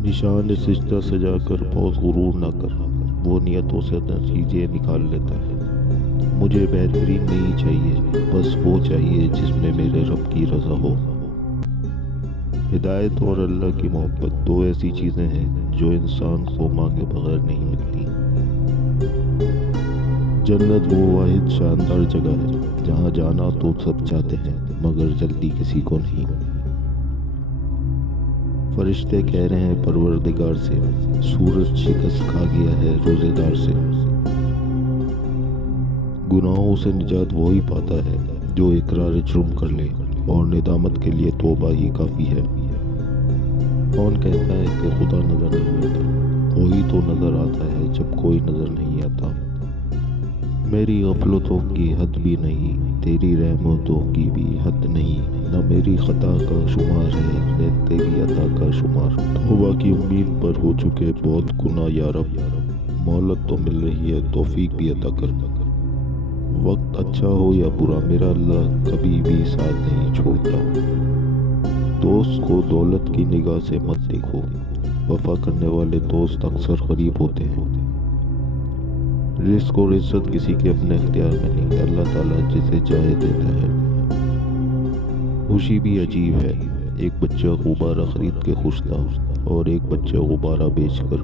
निशान सजदा सजा कर बहुत गुरूर न कर, वो नियतों से नतीजे निकाल लेता है। मुझे बेहतरीन नहीं चाहिए, बस वो चाहिए जिसमें मेरे रब की रज़ा हो। हिदायत और अल्लाह की मोहब्बत दो ऐसी चीज़ें हैं जो इंसान को मांगे बगैर नहीं मिलती। जन्नत वो वाहिद शानदार जगह है जहाँ जाना तो सब चाहते हैं मगर जल्दी किसी को नहीं। फरिश्ते कह रहे हैं परवरदिगार से, सूरज शिकस्त खा गया है रोजेदार से। गुनाहों से निजात वही पाता है जो इकरार जुर्म कर ले, और निदामत के लिए तौबा ही काफ़ी है। कौन कहता है कि खुदा नज़र नहीं आता? वही तो नज़र आता है जब कोई नज़र नहीं आता। मेरी गफलतों की हद भी नहीं, तेरी रहमतों की भी हद नहीं। न मेरी खता का शुमार है न तेरी अता का शुमार। तौबा की उम्मीद पर हो चुके बहुत गुनाह या रब, मोहलत तो मिल रही है, तौफीक भी अता कर। वक्त अच्छा हो या बुरा, मेरा अल्लाह कभी भी साथ नहीं छोड़ता। दोस्त को दौलत की निगाह से मत देखो, वफा करने वाले दोस्त अक्सर गरीब होते हैं। रिस्क और इज्जत किसी के अपने इख्तियार में नहीं, अल्लाह ताला जिसे चाहे देता है। खुशी भी अजीब है, एक बच्चा गुब्बारा खरीद के खुश था और एक बच्चा गुब्बारा बेचकर।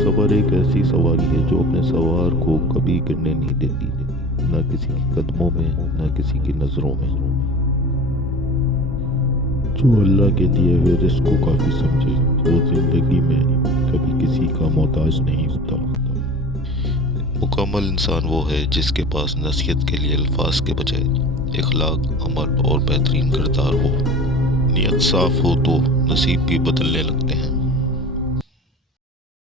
सब्र एक ऐसी सवारी है जो अपने सवार को कभी गिरने नहीं देती, न किसी के कदमों में न किसी की नज़रों में। जो अल्लाह के दिए हुए रिस्क को काफ़ी समझे वो ज़िंदगी में कभी किसी का मोहताज नहीं होता। मुकम्मल इंसान वो है जिसके पास नसीहत के लिए अल्फाज के बजाय इखलाक, अमल और बेहतरीन किरदार हो। नियत साफ हो तो नसीब भी बदलने लगता है।